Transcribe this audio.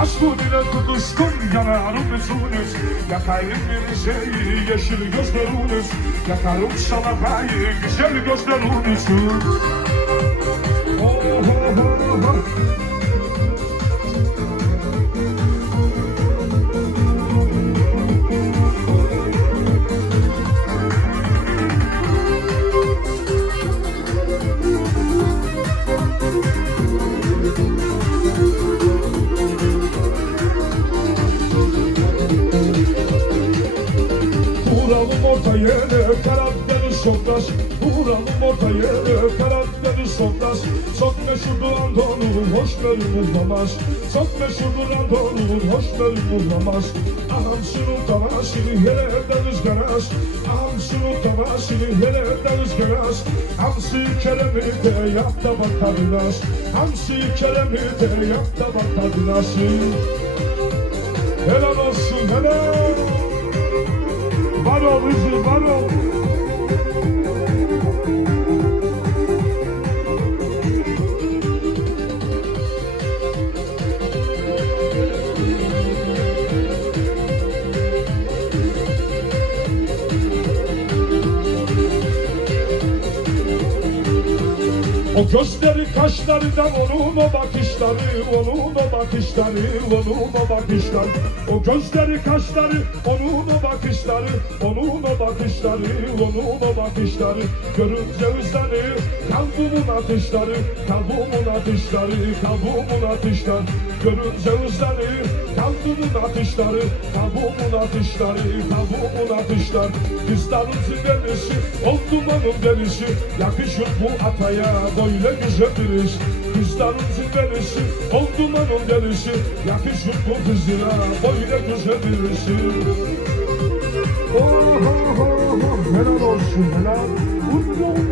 Aşk ile tutuştum yanarım bütünüz Yakayım bir şeyi yeşil gözleriniz. Yakarım şalakayı güzel gözleriniz. Oh, oh, oh, oh. Vuralım orta yere Karadeniz soktaş Vuralım orta yere Karadeniz soktaş Çok meşhurdur Anadolu'nun hoşları muhlamaz Çok meşhurdur Anadolu'nun hoşları muhlamaz Aham şunu tavaşını hele deniz garaz Aham şunu tavaşını hele deniz garaz Hamsi keremi de yap da bakarınaş Hamsi keremi de yap da bakarınaş Helal olsun helal This is Barrow. O gözleri kaşlarından onun o bakışları, onun o bakışları, onun o bakışları. O gözleri kaşları, onun o bakışları, onun o bakışları, onun o bakışları. Görünce üzeri, kalbimin atışları, kalbimin atışları, kalbimin atışları. Görünce üzeri, kalbimin atışları, kalbimin atışları, kalbimin atışları. Kızların delisi, oldum onun delisi, yakışır bu ataya böyle güzel bir iş. Kızların delisi, oldum onun delisi, yakışır bu kızına böyle güzel bir iş. Oh, oh, oh, oh, helal olsun helal. Ulla.